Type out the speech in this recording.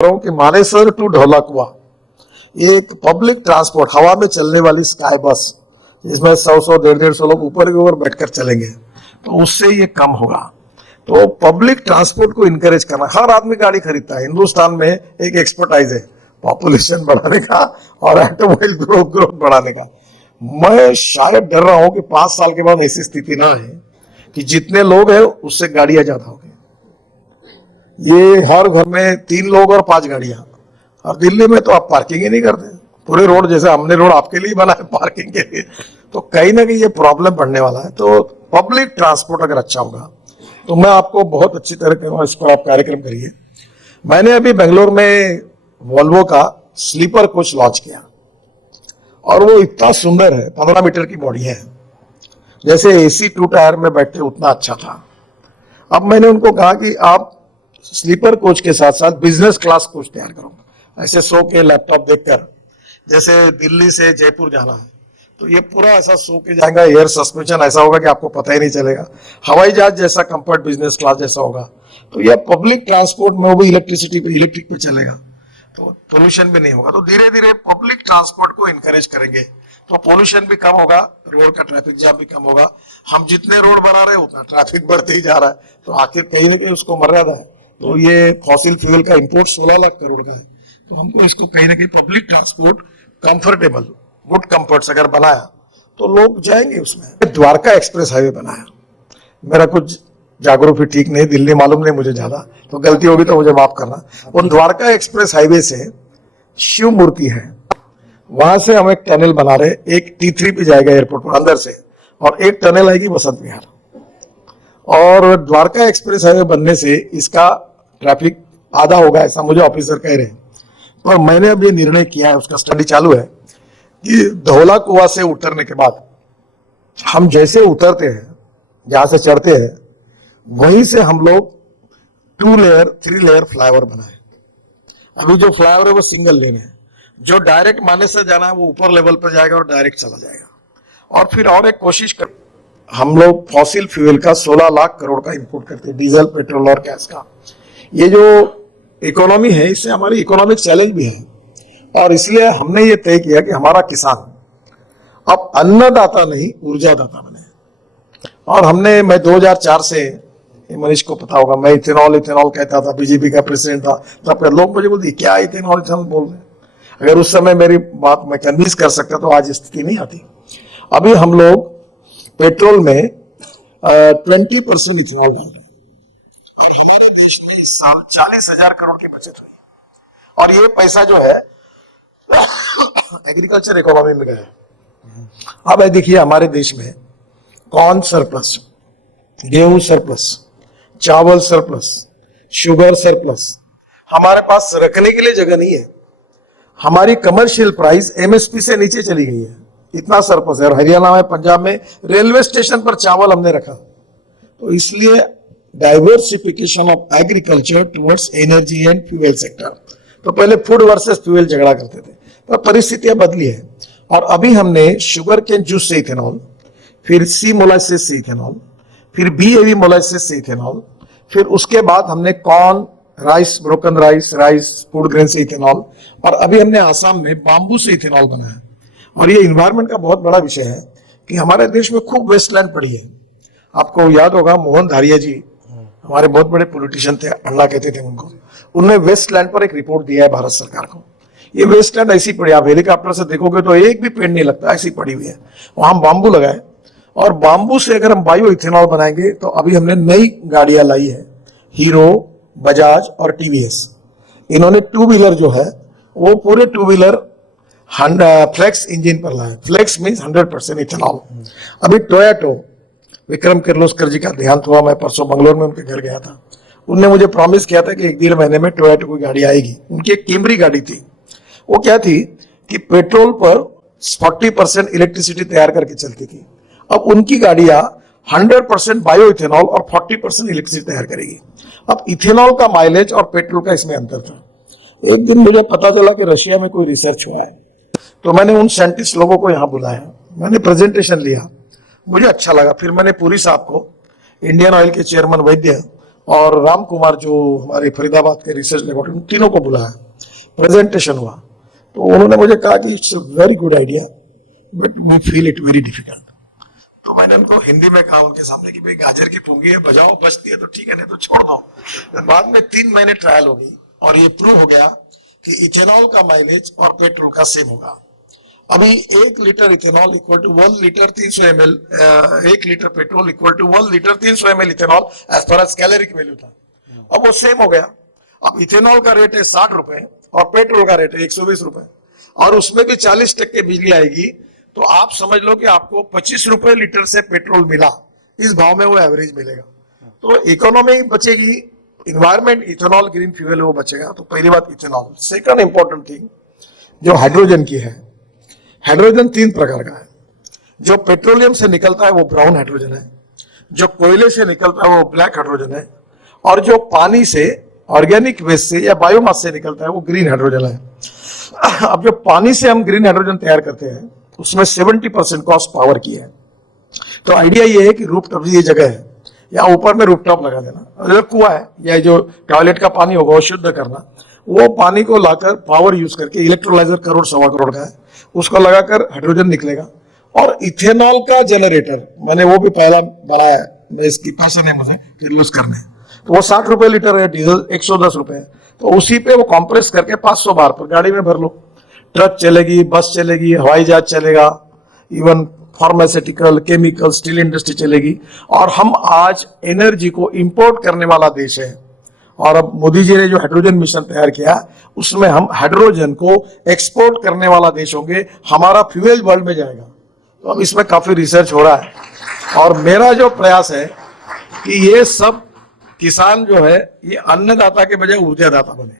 कि मानेसर टू ढोलाकुआ एक public transport हवा में चलने वाली स्काई बस जिसमें 100 150 लोग ऊपर के ऊपर बैठकर चलेंगे तो उससे ये कम होगा। तो पब्लिक ट्रांसपोर्ट को इनकरेज करना, हर आदमी गाड़ी खरीदता है। हिंदुस्तान में एक एक्सपर्टाइज है पॉपुलेशन बढ़ाने का और ऑटोमोबाइल ग्रोथ बढ़ाने का। मैं शायद डर रहा हूं कि 5 साल के बाद ऐसी स्थिति ना है कि जितने लोग हैं उससे गाड़ियां ज्यादा हो गई। ये हर घर में 3 लोग और 5 गाड़ियां। और दिल्ली में तो आप पार्किंग ही नहीं करते, पूरे रोड जैसे हमने रोड आपके लिए बना है पार्किंग के लिए। तो कहीं ना कहीं ये प्रॉब्लम बढ़ने वाला है। तो पब्लिक ट्रांसपोर्ट अगर अच्छा होगा तो मैं आपको बहुत अच्छी तरह कहूँगा इस पर आप कार्यक्रम करिए। मैंने अभी बेंगलोर में वॉल्वो का स्लीपर कोच लॉन्च किया और वो इतना सुंदर है, 15 मीटर की बॉडी है, जैसे AC 2 टायर में बैठते उतना अच्छा था। अब मैंने उनको कहा कि आप स्लीपर कोच के साथ साथ बिजनेस क्लास कोच तैयार करो, ऐसे सो के लैपटॉप देखकर, जैसे दिल्ली से जयपुर जाना है तो ये पूरा ऐसा सो के जाएगा, एयर सस्पेंशन ऐसा होगा कि आपको पता ही नहीं चलेगा, हवाई जहाज जैसा कंफर्ट बिजनेस क्लास जैसा होगा। तो ये पब्लिक ट्रांसपोर्ट में वो भी इलेक्ट्रिक पे चलेगा तो पोल्यूशन भी नहीं होगा। तो धीरे धीरे पब्लिक ट्रांसपोर्ट को इनकरेज करेंगे तो पोल्यूशन भी कम होगा, रोड का ट्रैफिक जाम भी कम होगा। हम जितने रोड बना रहे हैं उतना ट्रैफिक बढ़ते ही जा रहा है, तो आखिर कहीं ना कहीं उसको मर्यादा है। तो ये फॉसिल फ्यूल का इंपोर्ट 16 लाख करोड़ का है, तो हमको इसको कहीं ना कहीं public transport comfortable good comforts अगर बनाया तो लोग जाएंगे उसमें। द्वारका एक्सप्रेस हाईवे बनाया, मेरा कुछ जागरूक ठीक नहीं, दिल्ली मालूम नहीं मुझे ज्यादा, तो गलती होगी तो मुझे माफ करना। उन द्वारका एक्सप्रेस हाईवे से शिव मूर्ति है, वहां से हम एक टनल बना रहे, एक T3 पे जाएगा एयरपोर्ट पर अंदर से, और एक टनल आएगी बसंत विहार। और द्वारका एक्सप्रेस हाईवे बनने से इसका ट्रैफिक आधा होगा ऐसा मुझे ऑफिसर कह रहे हैं। पर मैंने अब ये निर्णय किया है, उसका स्टडी चालू है, कि धौलाकुआ से उतरने के बाद हम जैसे उतरते हैं, जहां से चढ़ते हैं, वहीं से हम लोग 2 लेयर 3 लेयर फ्लाईओवर बनाए। अभी जो फ्लाईओवर है वो सिंगल लेन है, जो डायरेक्ट मानेसर जाना है वो ऊपर लेवल पर जाएगा और डायरेक्ट चला जाएगा। और फिर और एक कोशिश कर, हम लोग फॉसिल फ्यूल का 16 लाख करोड़ का इंपोर्ट करते हैं, डीजल पेट्रोल और गैस का। ये जो इकोनॉमी है इससे हमारी इकोनॉमिक चैलेंज भी है, और इसलिए हमने ये तय किया कि हमारा किसान अब अन्नदाता नहीं ऊर्जादाता बने। और मैं 2004 से, मनीष को पता होगा, मैं इथेनॉल कहता था, बीजेपी का प्रेसिडेंट था, तब लोग मुझे बोलते क्या इथेनॉल बोल रहे हैं। अगर उस समय मेरी बात मैं कन्विंस कर सकता तो आज स्थिति नहीं आती। अभी हम लोग पेट्रोल में 20% इथेनॉल डाल रहे हैं और हमारे देश में इस साल 40,000 करोड़ की बचत हुई। और ये पैसा जो है एग्रीकल्चर इकोनॉमी में गया। अब देखिए हमारे देश में कॉर्न सरप्लस, गेहूं सरप्लस, चावल सरप्लस, शुगर सरप्लस, हमारे पास रखने के लिए जगह नहीं है। हमारी कमर्शियल प्राइस MSP से नीचे चली गई है, इतना सरप्लस है। और हरियाणा में, पंजाब में रेलवे स्टेशन पर चावल हमने रखा। तो इसलिए diversification of agriculture towards energy and fuel sector. तो पहले फूड वर्सेस फ्यूल झगड़ा करते थे, पर परिस्थितियां बदली है। और अभी हमने शुगर केन जूस से इथेनॉल, फिर सी मोलाइसिस से इथेनॉल, फिर BAV मोलाइसिस से इथेनॉल, फिर उसके बाद हमने corn, rice, broken rice, food grain से इथेनॉल, और अभी हमने आसाम में बाम्बू से इथेनॉल बनाया। और ये इन्वायरमेंट का बहुत बड़ा विषय है कि हमारे देश में खूब वेस्टलैंड पड़ी है। आपको याद होगा मोहन धारिया जी हमारे बहुत बड़े पॉलिटिशियन थे, अन्ना कहते थे उनको, उन्होंने वेस्टलैंड पर एक रिपोर्ट दिया है भारत सरकार को। ये वेस्टलैंड ऐसी पड़ी, आप हेलीकॉप्टर से देखोगे तो एक भी पेड़ नहीं लगता, ऐसी पड़ी हुई है। वहां हम बाम्बू लगाए और बाम्बू से अगर हम बायो इथेनॉल बनाएंगे तो अभी हमने नई गाड़ियां लाई है, हीरो, बजाज और TVS। इन्होंने 2 व्हीलर जो है वो पूरे 2 व्हीलर फ्लेक्स इंजन पर लाए। Flex means 100% ethanol. अभी टोयोटो, विक्रम किर्लोस्कर जी का देहांत हुआ, मैं परसों बंगलोर में उनके घर गया था। उनने मुझे प्रॉमिस किया था कि 1-1.5 महीने में टोयोटो की गाड़ी आएगी। उनकी एक कैमरी गाड़ी थी, वो क्या थी कि पेट्रोल पर 40% इलेक्ट्रिसिटी तैयार करके चलती थी। अब उनकी गाड़ियां 100% बायो इथेनॉल और 40% इलेक्ट्रिसिटी तैयार करेगी। अब इथेनॉल का माइलेज और पेट्रोल का इसमें अंतर था। एक दिन मुझे पता चला कि रशिया में कोई रिसर्च हुआ है, तो मैंने उन साइंटिस्ट लोगों को यहाँ बुलाया, मैंने प्रेजेंटेशन लिया, मुझे अच्छा लगा। फिर मैंने पुरी साहब को, इंडियन ऑयल के चेयरमैन वैद्य, और राम कुमार जो हमारे फरीदाबाद के रिसर्च लेबोरेटरी, तीनों को बुलाया, प्रेजेंटेशन हुआ। तो उन्होंने मुझे कहा कि it's a very good idea but we feel it very difficult. तो मैंने उनको हिंदी में कहा उनके सामने कि भाई गाजर की पुंगी है, बजाओ, बजती है तो ठीक है, नहीं तो छोड़ दो। बाद में 3 महीने ट्रायल हो गई और ये प्रूव हो गया कि इथेनॉल का माइलेज और पेट्रोल का सेम होगा। अभी 1 litre ethanol equal to 1 litre 300 ml, 1 litre petrol equal to 1 litre 300 ml ethanol as far as calorific value था। अब वो सेम हो गया। अब इथेनॉल का रेट है 60 रुपए और पेट्रोल का रेट है 120 रुपए, और उसमें भी 40% बिजली आएगी। तो आप समझ लो कि आपको 25 रुपए लीटर से पेट्रोल मिला, इस भाव में वो एवरेज मिलेगा। तो इकोनॉमी बचेगी, इन्वायरमेंट, इथेनॉल ग्रीन फ्यूल है वो बचेगा। तो पहली बात इथेनॉल। सेकंड इंपॉर्टेंट थिंग जो हाइड्रोजन की है, हाइड्रोजन 3 प्रकार का है। जो पेट्रोलियम से निकलता है वो ब्राउन हाइड्रोजन है, जो कोयले से निकलता है वो ब्लैक हाइड्रोजन है, और जो पानी से, ऑर्गेनिक वेस्ट से या बायोमास से निकलता है वो ग्रीन हाइड्रोजन है। अब जो पानी से हम ग्रीन हाइड्रोजन तैयार करते हैं उसमें 70% कॉस्ट पावर की है। तो आइडिया ये है कि रूफटॉप, ये जगह है या ऊपर में रूफटॉप लगा देना, जो कुआं है या जो टॉयलेट का पानी होगा वो शुद्ध करना, वो पानी को लाकर पावर यूज करके, इलेक्ट्रोलाइजर करोड़ सवा करोड़ का है, उसको लगाकर हाइड्रोजन निकलेगा। और इथेनॉल का जनरेटर मैंने वो भी पहला बनाया, मैं इसकी पैसे नहीं मुझे फिर यूज करने। तो वो 60 रुपए लीटर है, डीजल 110 रुपए है। तो उसी पे वो कंप्रेस करके 500 बार पर गाड़ी में भर लो, ट्रक चलेगी, बस चलेगी, हवाई जहाज चलेगा, even pharmaceutical, chemical, steel industry चलेगी। और हम आज एनर्जी को इंपोर्ट करने वाला देश है। और अब मोदी जी ने जो हाइड्रोजन मिशन तैयार किया उसमें हम हाइड्रोजन को एक्सपोर्ट करने वाला देश होंगे, हमारा फ्यूल वर्ल्ड में जाएगा। तो अब इसमें काफी रिसर्च हो रहा है और मेरा जो प्रयास है कि ये सब किसान जो है ये अन्नदाता के बजाय ऊर्जादाता बने।